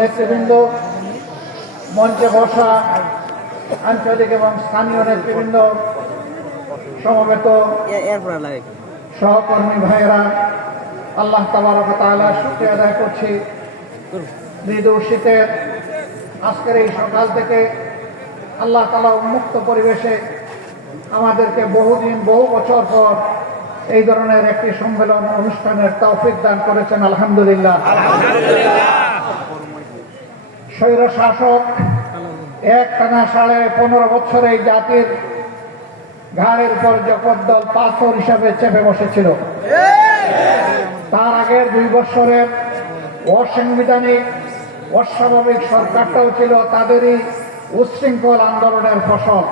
নেতৃবৃন্দ, মঞ্চে বসা আঞ্চলিক এবং স্থানীয় নেতৃবৃন্দ, সমবেত সহকর্মী ভাইয়েরা, আল্লাহ তাবারক তাআলা শুক্রিয়া আদায় করছি। মৃদু শীতের আজকের এই সকাল থেকে আল্লাহ তালা উন্মুক্ত পরিবেশে আমাদেরকে বহুদিন, বহু বছর পর এই ধরনের একটি সম্মেলন, অনুষ্ঠানের তৌফিক দান করেছেন, আলহামদুলিল্লাহ। স্বৈর শাসক এক টানা সাড়ে পনেরো বছর এই জাতির ঘাড়ের উপর জগদ্দল পাথর হিসাবে চেপে বসেছিল। তার আগের দুই বছরের অসাংবিধানিক, অস্বাভাবিক সরকারটাও ছিল তাদেরই উচ্ছৃঙ্খল আন্দোলনের ফসল।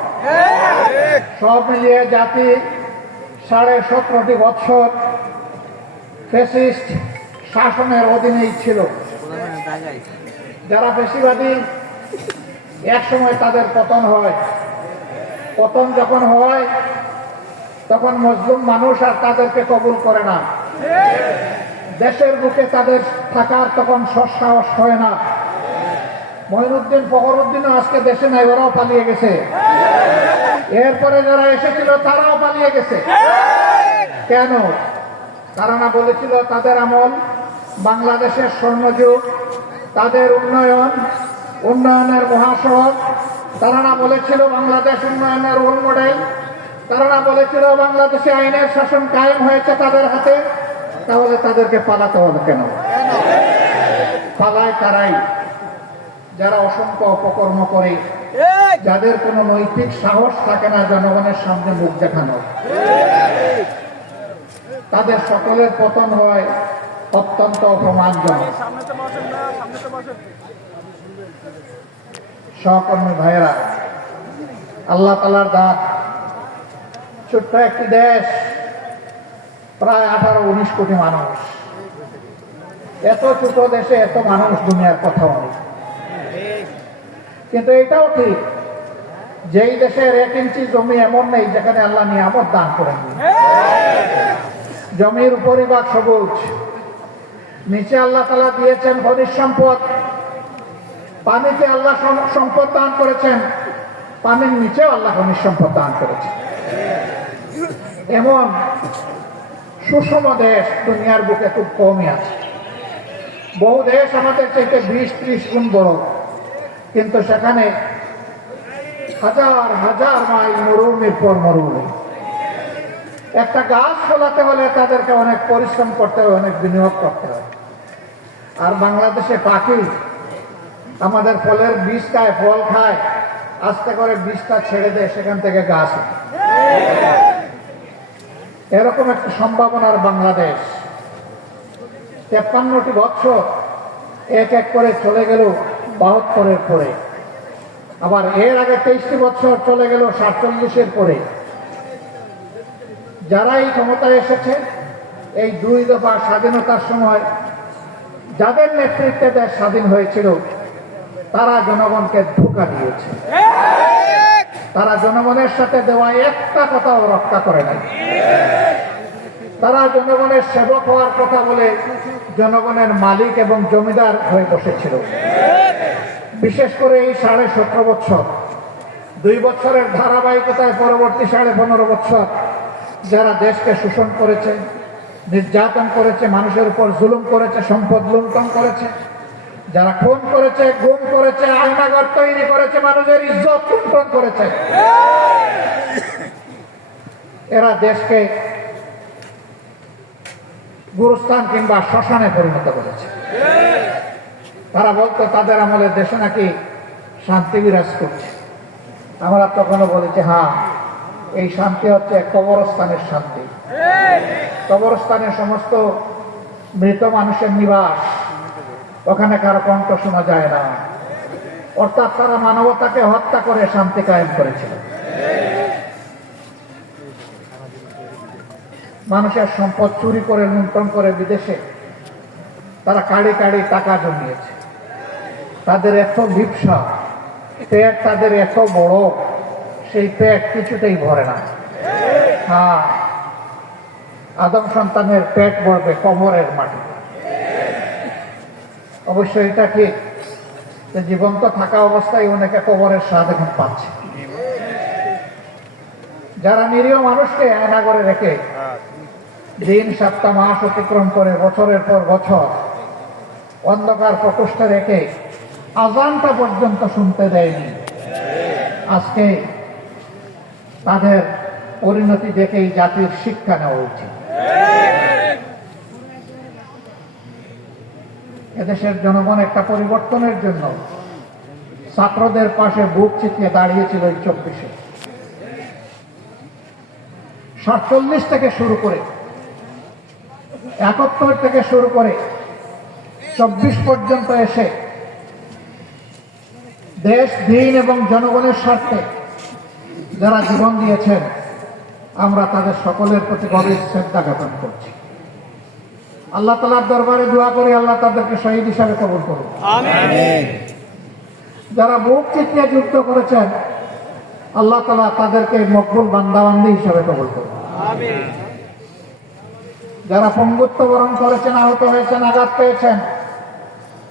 সব মিলিয়ে জাতি সাড়ে সতেরোটি বছর ফেসিস্ট শাসনের অধীনেই ছিল। যারা বেশিবাদী, একসময় তাদের পতন হয়। পতন যখন হয়, তখন মজলুম মানুষ আর তাদেরকে কবুল করে না। দেশের বুকে তাদের থাকার তখন সৎসাহস হয় না। মহিনুদ্দিন ফখরুদ্দিনও আজকে দেশে নাই, ওরাও পালিয়ে গেছে। এরপরে যারা এসেছিল, তারাও পালিয়ে গেছে। কেন? তারা না বলেছিল, তাদের আমল বাংলাদেশের স্বর্ণযুগ। তাদের উন্নয়ন, উন্নয়নের মহাসড়ক। তারা না বলেছিল বাংলাদেশ উন্নয়নের রোল মডেল তারা না বলেছিল বাংলাদেশে আইনের শাসন কায়েম হয়েছে তাদের হাতে। তাহলে তাদেরকে পালাতে হবে কেন? পালায় তারাই যারা অসংখ্য অপকর্ম করে, যাদের কোনো নৈতিক সাহস থাকে না জনগণের সামনে মুখ দেখানো তাদের সকলের পতন হয়। অত্যন্ত অপমানজনক। সহকর্মী ভাইয়েরা, আল্লাহ তালার দাঁত ছোট্ট একটি দেশ, প্রায় আঠারো, উনিশ কোটি মানুষ। এত ছোট দেশে এত মানুষ দুনিয়ার কথা নেই কিন্তু এটাও ঠিক, যেই দেশের এক ইঞ্চি জমি এমন নেই যেখানে আল্লাহ নিয়ামত দান করেন। জমির উপরিভাগ সবুজ নিচে আল্লাহ তালা দিয়েছেন খনিজ সম্পদ। পানিতে আল্লাহ সম্পদ দান করেছেন। পানির নিচেও আল্লাহ খনিজ সম্পদ দান করেছেন। এমন সুষম দেশ দুনিয়ার বুকে খুব কমই আছে। বহু দেশ আমাদের চাইতে বিশ, ত্রিশ গুণ বড়। কিন্তু সেখানে হাজার হাজার মাইল মরুভূমির পর মরুভূমি। একটা গাছ ফলাতে হলে তাদেরকে অনেক পরিশ্রম করতে হয়, অনেক বিনিয়োগ করতে হয়। আর বাংলাদেশে পাখি আমাদের ফলের বীজ খায়, ফল খায়, আস্তে করে বীজটা ছেড়ে দেয়, সেখান থেকে গাছ এরকম একটা সম্ভাবনার বাংলাদেশ। তেপ্পান্নটি বছর এক এক করে চলে গেল বাহাত্তরের পরে। আবার এর আগে তেইশটি বছর চলে গেল সাতচল্লিশের পরে। যারা এই ক্ষমতায় এসেছে, এই দুই দফা স্বাধীনতার সময় যাদের নেতৃত্বে দেশ স্বাধীন হয়েছিল, তারা জনগণকে ধোকা দিয়েছে। তারা জনগণের সাথে দেওয়া একটা কথাও রক্ষা করে নাই। তারা জনগণের সেবক হওয়ার কথা বলে জনগণের মালিক এবং জমিদার হয়ে বসেছিল। বিশেষ করে এই সাড়ে সতেরো বছর, দুই বছরের ধারাবাহিকতায় পরবর্তী সাড়ে পনেরো বছর যারা দেশকে শোষণ করেছে, নির্যাতন করেছে, মানুষের উপর জুলুম করেছে, সম্পদ লুণ্ঠন করেছে, যারা খুন করেছে, গুম করেছে আয়নাগর তৈরি করেছে, মানুষের ইজ্জত লুণ্ঠন করেছে, এরা দেশকে গুরুস্থান কিংবা শ্মশানে পরিণত করেছে। তারা বলতো, তাদের আমলে দেশে নাকি শান্তি বিরাজ করছে। আমরা তখনও বলেছি হ্যাঁ এই শান্তি হচ্ছে কবরস্থানের শান্তি। কবরস্থানে সমস্ত মৃত মানুষের নিবাস। ওখানে কারও কণ্ঠ শোনা যায় না। অর্থাৎ তারা মানবতাকে হত্যা করে শান্তি কায়েম করেছিল। মানুষের সম্পদ চুরি করে, লুণ্ঠন করে বিদেশে তারা কাড়ি কাড়ি টাকা জমিয়েছে। তাদের এত ভিপসা তাদের এত বড়। সেই পেট কিছুতেই ভরে না। হ্যাঁ। আদম সন্তানের পেট ভরবে কবরের মাটি। অবশ্যই এটা ঠিক যে জীবন্ত থাকা অবস্থায় অনেকে কবরের স্বাদ এখন পাচ্ছে। যারা নিরীহ মানুষকে আয়না করে রেখে দিন সাতটা মাস অতিক্রম করে বছরের পর বছর অন্ধকার প্রকোষ্ঠে রেখে আজানটা পর্যন্ত শুনতে দেয়নি। আজকে তাদের পরিণতি দেখেই জাতির শিক্ষা নেওয়া উচিত। এদেশের জনগণ একটা পরিবর্তনের জন্য ছাত্রদের পাশে বুক চিতিয়ে দাঁড়িয়েছিল এই চব্বিশে। সাতচল্লিশ থেকে শুরু করে, একাত্তর থেকে শুরু করে চব্বিশ পর্যন্ত এসে দেশ, দিন এবং জনগণের স্বার্থে যারা জীবন দিয়েছেন আমরা তাদের সকলের প্রতি গভীর শ্রদ্ধা জ্ঞাপন করছি। আল্লাহ তালার দরবারে দোয়া করি আল্লাহ তাদেরকে শহীদ হিসাবে কবুল করুন। যারা বুক চিতিয়ে যুদ্ধ করেছেন আল্লাহ তালা তাদেরকে মকবুল বান্দাবান্দি হিসাবে কবুল করুন। যারা পঙ্গুত্ব বরণ করেছেন আহত হয়েছেন আঘাত পেয়েছেন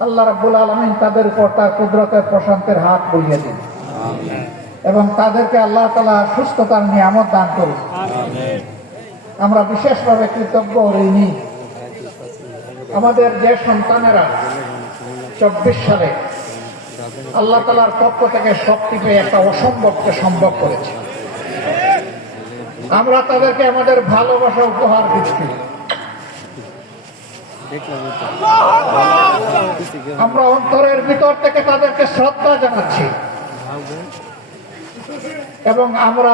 আল্লাহ রাব্বুল আলমিন তাদের উপর তার কুদরতের প্রশান্তের হাত বুলিয়ে দিন। এবং তাদেরকে আল্লাহ তালা সুস্থতার নিয়ামত দান করুন। আমরা বিশেষভাবে কৃতজ্ঞ ঋণী। আমাদের যে সন্তানেরা চব্বিশ সালে আল্লাহ তালার পক্ষ থেকে শক্তি পেয়ে একটা অসম্ভবকে সম্ভব করেছে। আমরা তাদেরকে আমাদের ভালোবাসা উপহার দিচ্ছি। আমরা অন্তরের ভিতর থেকে তাদেরকে শ্রদ্ধা জানাচ্ছি। এবং আমরা